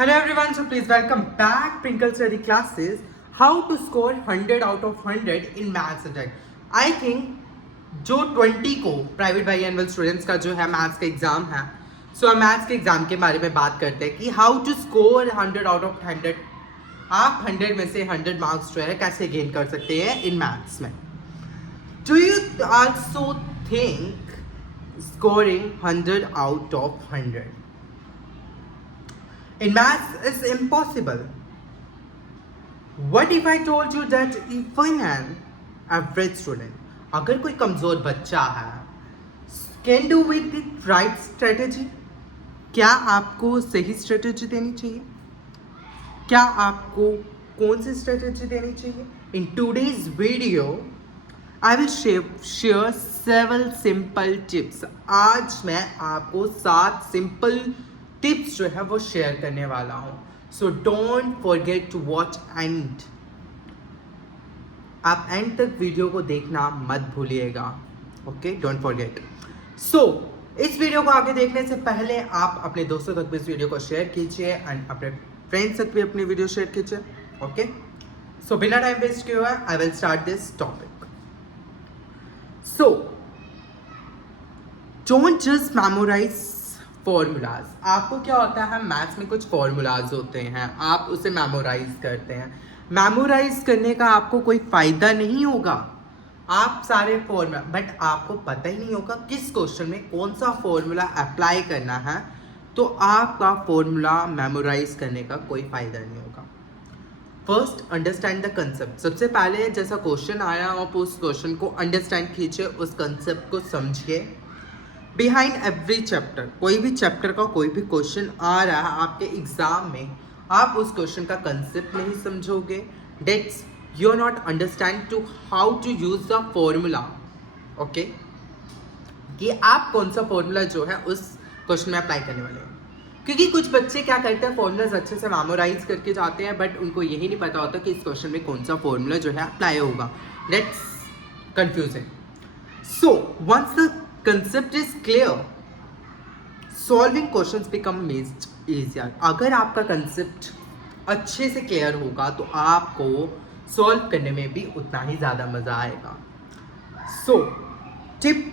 Hello everyone, so please welcome back Twinkle Study Classes. How to score 100 out of 100 in maths subject. I think जो 20 को private by annual students का जो है maths का exam है, सो हम maths के एग्जाम के बारे में बात करते हैं कि how to score 100 out of 100. आप 100 में से 100 मार्क्स जो है कैसे गेन कर सकते हैं इन मैथ्स में. Do you also think scoring 100 out of 100 in maths is impossible? What if I told you that even an average student, अगर कोई कमजोर बच्चा है, can do with the right strategy? क्या आपको सही स्ट्रेटेजी देनी चाहिए? क्या आपको कौन सी स्ट्रेटेजी देनी चाहिए? In today's video, I will share several simple tips. आज मैं आपको 7 सिंपल टिप्स जो है वो शेयर करने वाला हूँ. So don't forget to watch end. आप एंड तक वीडियो को देखना मत भूलिएगा. Okay, don't forget. सो इस वीडियो को आगे देखने से पहले आप अपने दोस्तों तक भी इस वीडियो को शेयर कीजिए एंड अपने फ्रेंड्स तक भी अपनी वीडियो शेयर कीजिए. ओके, सो बिना टाइम वेस्ट किए हुए I will start this topic. So don't just memorize formulas. आपको क्या होता है, मैथ्स में कुछ फॉर्मूलाज होते हैं, आप उसे मेमोराइज करते हैं. मेमोराइज करने का आपको कोई फ़ायदा नहीं होगा. आप सारे फॉर्मूला, बट आपको पता ही नहीं होगा किस क्वेश्चन में कौन सा फॉर्मूला अप्लाई करना है, तो आपका फॉर्मूला मेमोराइज करने का कोई फ़ायदा नहीं होगा. First understand the concept. सबसे पहले जैसा क्वेश्चन आया आप उस क्वेश्चन को अंडरस्टैंड कीजिए, उस कंसेप्ट को समझिए. बिहाइंड एवरी चैप्टर, कोई भी चैप्टर का कोई भी क्वेश्चन आ रहा है आपके एग्जाम में, आप उस क्वेश्चन का कंसेप्ट नहीं समझोगे, that's you are not understand to how to use the formula. Okay, कि आप कौन सा फॉर्मूला जो है उस क्वेश्चन में अप्लाई करने वाले हैं. क्योंकि कुछ बच्चे क्या करते हैं, फॉर्मूलाज अच्छे से मेमोराइज करके जाते हैं, बट उनको यही नहीं पता होता कि इस क्वेश्चन में कौन सा फॉर्मूला जो है अप्लाई होगा. That's confusing. So once the concept is clear, solving questions become easier. अगर आपका कंसेप्ट अच्छे से क्लियर होगा तो आपको सॉल्व करने में भी उतना ही ज़्यादा मज़ा आएगा. सो टिप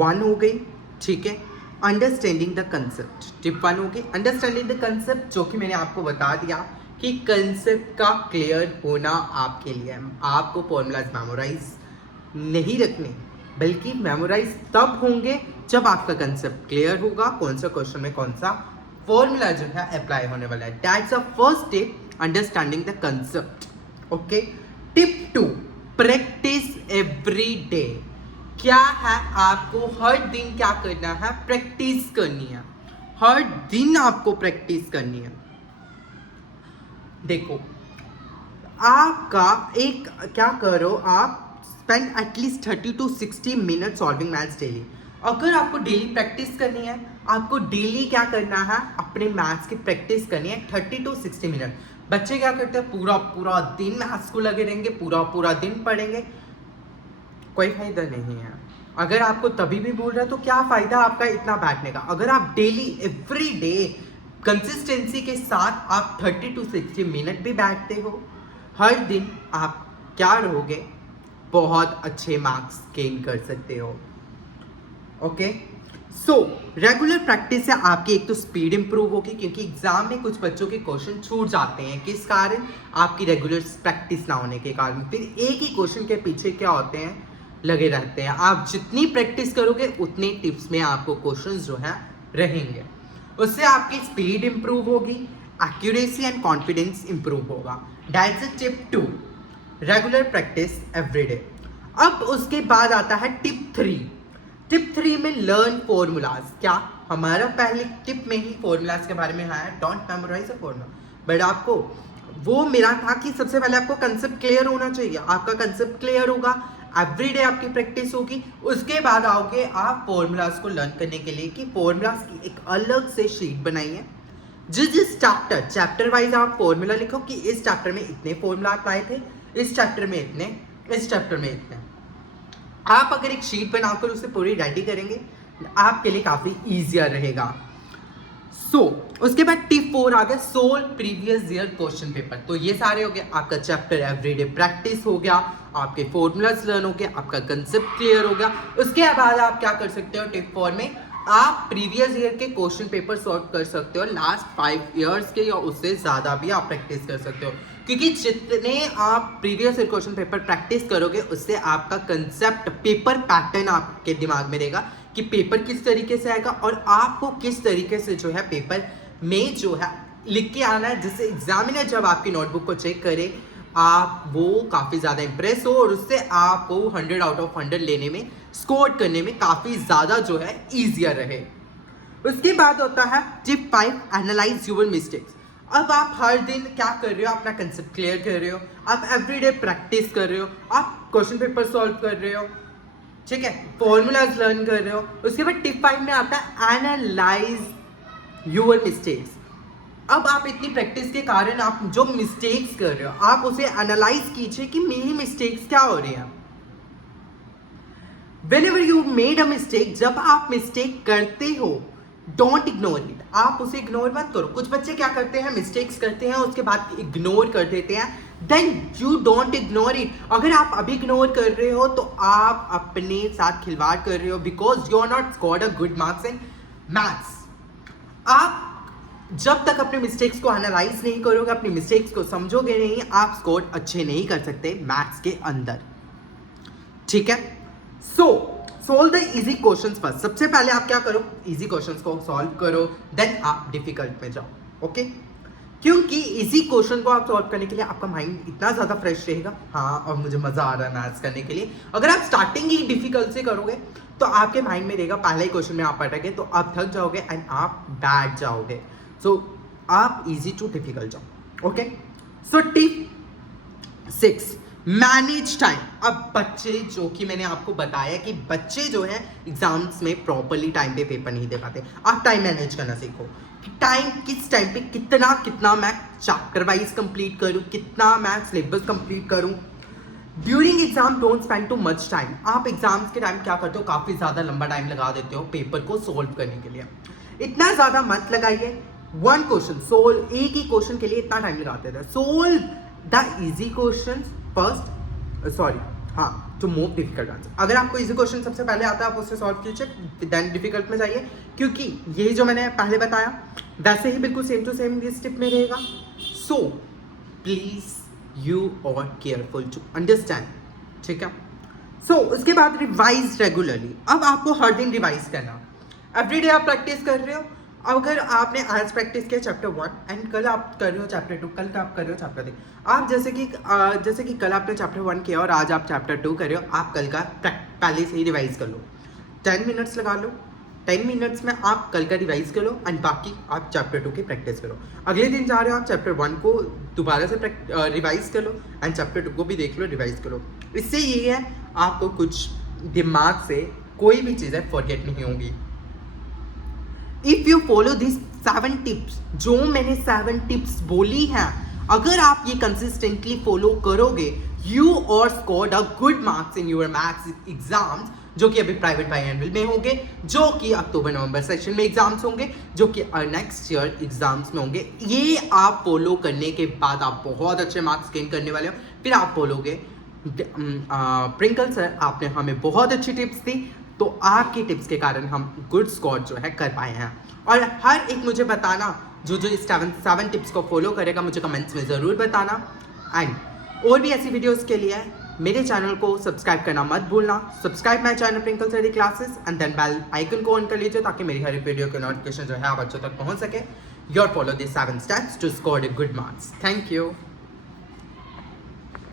1 हो गई, ठीक है, अंडरस्टैंडिंग द कंसेप्ट. टिप 1 हो गई अंडरस्टैंडिंग द कंसेप्ट, जो कि मैंने आपको बता दिया कि कंसेप्ट का क्लियर होना आपके लिए. आपको फॉर्मूलाज मेमोराइज नहीं रखने, बल्कि मेमोराइज तब होंगे जब आपका कंसेप्ट क्लियर होगा, कौन सा क्वेश्चन में कौन सा फॉर्मूला जो है अप्लाई होने वाला है. That's the first tip, understanding the concept. Okay, tip 2, practice every day. क्या है, आपको हर दिन क्या करना है, प्रैक्टिस करनी है. हर दिन आपको प्रैक्टिस करनी है. देखो, आपका एक क्या करो, आप spend at least 30 to 60 minute solving maths daily. अगर आपको डेली प्रैक्टिस करनी है, आपको डेली क्या करना है, अपने मैथ्स की प्रैक्टिस करनी है 30 to 60 मिनट. बच्चे क्या करते हैं, पूरा पूरा दिन मैथ्स को लगे रहेंगे, पूरा पूरा दिन पढ़ेंगे, कोई फायदा नहीं है. अगर आपको तभी भी बोल रहा है तो क्या फ़ायदा आपका इतना बैठने का. अगर आप डेली एवरी डे कंसिस्टेंसी के साथ आप 30 to 60 मिनट भी बैठते हो हर दिन, आप क्या रहोगे, बहुत अच्छे मार्क्स गेन कर सकते हो. ओके, सो रेगुलर प्रैक्टिस से आपकी एक तो स्पीड इंप्रूव होगी, क्योंकि एग्जाम में कुछ बच्चों के क्वेश्चन छूट जाते हैं. किस कारण, आपकी रेगुलर प्रैक्टिस ना होने के कारण. फिर एक ही क्वेश्चन के पीछे क्या होते हैं, लगे रहते हैं. आप जितनी प्रैक्टिस करोगे उतने टिप्स में आपको क्वेश्चन जो है रहेंगे. उससे आपकी स्पीड इंप्रूव होगी, एक्यूरेसी एंड कॉन्फिडेंस इंप्रूव होगा. That's the tip 2, regular practice everyday. अब उसके बाद आता है टिप 3. टिप 3 में लर्न फॉर्मूलाज. क्या हमारा पहले टिप में ही फॉर्मूलाज के बारे में आया, don't memorize a formula, but आपको वो मेरा था कि सबसे पहले आपको कंसेप्ट क्लियर होना चाहिए. आपका कंसेप्ट क्लियर होगा, एवरीडे आपकी प्रैक्टिस होगी, उसके बाद आओगे आप फॉर्मूलाज को लर्न करने के लिए, कि फॉर्मूलाज की एक अलग से शीट बनाइए. जिस चैप्टर वाइज आप फॉर्मूला लिखो कि इस चैप्टर में इतने फॉर्मूला आए थे, इस चैप्टर में इतने, इस चैप्टर में इतने. आप अगर एक शीट बनाकर उसे पूरी रेडी करेंगे, आपके लिए काफ़ी ईजियर रहेगा. सो उसके बाद टिप 4 आ गया, solve previous year question paper. तो ये सारे हो गए आपका चैप्टर एवरीडे प्रैक्टिस हो गया, आपके फॉर्मूलाज लर्न हो गया, आपका कंसेप्ट क्लियर हो गया। उसके बाद आप क्या कर सकते हो, टिप 4 में आप प्रीवियस ईयर के क्वेश्चन पेपर सॉल्व कर सकते हो, लास्ट 5 ईयर्स के या उससे ज़्यादा भी आप प्रैक्टिस कर सकते हो, क्योंकि जितने आप previous year question paper practice करोगे उससे आपका कंसेप्ट पेपर पैटर्न आपके दिमाग में रहेगा कि पेपर किस तरीके से आएगा और आपको किस तरीके से जो है पेपर में जो है लिख के आना है, जिससे एग्जामिनर जब आपकी नोटबुक को चेक करे आप वो काफ़ी ज़्यादा इंप्रेस हो और उससे आपको 100 आउट ऑफ 100 लेने में, स्कोर करने में काफ़ी ज़्यादा जो है ईजियर रहे। उसके बाद होता है टिप 5, एनालाइज यूर मिस्टेक्स। अब आप हर दिन क्या कर रहे हो, अपना कंसेप्ट क्लियर कर रहे हो, आप एवरीडे प्रैक्टिस कर रहे हो, आप क्वेश्चन पेपर सॉल्व कर रहे हो, ठीक है, फॉर्मूलाज लर्न कर रहे हो। उसके बाद टिप 5 में आता है एनालाइज यूर मिस्टेक्स। अब आप इतनी प्रैक्टिस के कारण आप जो मिस्टेक्स कर रहे हो आप उसे एनालाइज कीजिए कि मेरी मिस्टेक्स क्या हो रही हैं। Whenever you made a mistake, जब आप मिस्टेक करते हो डोंट इग्नोर इट, आप उसे इग्नोर मत करो। कुछ बच्चे क्या करते हैं, मिस्टेक्स करते हैं उसके बाद इग्नोर कर देते हैं, then you don't ignore it. अगर आप अभी इग्नोर कर रहे हो तो आप अपने साथ खिलवाड़ कर रहे हो, because you are not scored a good marks in maths. आप जब तक अपने मिस्टेक्स को एनालाइज नहीं करोगे, अपनी मिस्टेक्स को समझोगे नहीं, आप स्कोर अच्छे नहीं कर सकते मैथ्स के अंदर, ठीक है। So solve the easy questions first. सबसे पहले आप क्या करो, इजी क्वेश्चंस को सॉल्व करो, देन आप डिफिकल्ट में जाओ, ओके। क्योंकि इजी क्वेश्चन को आप सॉल्व करने के लिए आपका माइंड इतना ज़्यादा फ्रेश रहेगा, हाँ, और मुझे मज़ा आ रहा है मैथ्स करने के लिए। अगर आप स्टार्टिंग ही डिफिकल्ट से करोगे तो आपके माइंड में रहेगा पहले ही क्वेश्चन में आप अटके तो आप थक जाओगे एंड आप बैठ जाओगे। सो आप इजी टू डिफिकल्ट जाओ, okay. So tip 6, manage time. अब बच्चे, जो कि मैंने आपको बताया कि बच्चे जो है एग्जाम्स में प्रॉपरली टाइम पे पेपर नहीं दे पाते, आप टाइम मैनेज करना सीखो कि टाइम किस टाइम पे कितना मैं चैप्टर वाइज कंप्लीट करूँ, कितना मैं सिलेबस कंप्लीट करूँ। During exam don't spend too much time. आप एग्जाम्स के टाइम क्या करते हो, काफ़ी ज़्यादा लंबा टाइम लगा देते हो पेपर को सोल्व करने के लिए। इतना ज़्यादा मत लगाइए, वन क्वेश्चन सोल्व, एक ही क्वेश्चन के लिए इतना टाइम लगाते थे। Solve the easy question first, sorry हाँ, टू मूव डिफिकल्ट आंसर। अगर आपको इजी क्वेश्चन सबसे पहले आता है आप उससे सॉल्व कीजिए, देन डिफिकल्ट में जाइए, क्योंकि ये जो मैंने पहले बताया वैसे ही बिल्कुल सेम टू सेम इस टिप में रहेगा। So please you are careful to understand, ठीक है। सो उसके बाद रिवाइज रेगुलरली। अब आपको हर दिन रिवाइज करना, एवरीडे आप प्रैक्टिस कर रहे हो। अगर आपने आज प्रैक्टिस किया चैप्टर 1 एंड कल आप कर रहे हो चैप्टर 2, कल का आप कर रहे हो चैप्टर 3, आप जैसे कि कल आपने चैप्टर 1 किया और आज आप चैप्टर 2 कर रहे हो, आप कल का पहले से ही रिवाइज कर लो, 10 मिनट्स लगा लो, 10 मिनट्स में आप कल का रिवाइज कर लो एंड बाकी आप चैप्टर 2 की प्रैक्टिस करो। अगले दिन जा रहे हो आप चैप्टर 1 को दोबारा से रिवाइज कर लो एंड चैप्टर 2 को भी देख लो, रिवाइज करो। इससे ये है आपको कुछ दिमाग से कोई भी चीज़ें फॉरगेट नहीं होंगी। If you follow this 7 tips, जो मैंने 7 टिप्स बोली हैं, अगर आप ये कंसिस्टेंटली फॉलो करोगे, यू और scored a good marks in your maths exams, जो कि अभी प्राइवेट बाइएनुअल में होंगे, जो कि अक्टूबर नवंबर सेशन में एग्जाम्स होंगे, जो कि नेक्स्ट ईयर एग्जाम्स में होंगे। ये आप फॉलो करने के बाद आप बहुत अच्छे मार्क्स गेन करने वाले हो। फिर आप बोलोगे प्रिंकल सर आपने हमें बहुत अच्छी टिप्स दी, तो आपकी टिप्स के कारण हम गुड स्कोर जो है कर पाए हैं। और हर एक मुझे बताना जो इस 7 टिप्स को फॉलो करेगा, मुझे कमेंट्स में ज़रूर बताना। एंड और भी ऐसी वीडियोस के लिए मेरे चैनल को सब्सक्राइब करना मत भूलना। Subscribe my channel Prinkle study classes and then bell icon को ऑन कर लीजिए ताकि मेरी हर एक वीडियो के नोटिफिकेशन जो है आप बच्चों तक पहुँच सके। Your follow this 7 steps to score a good marks. Thank you.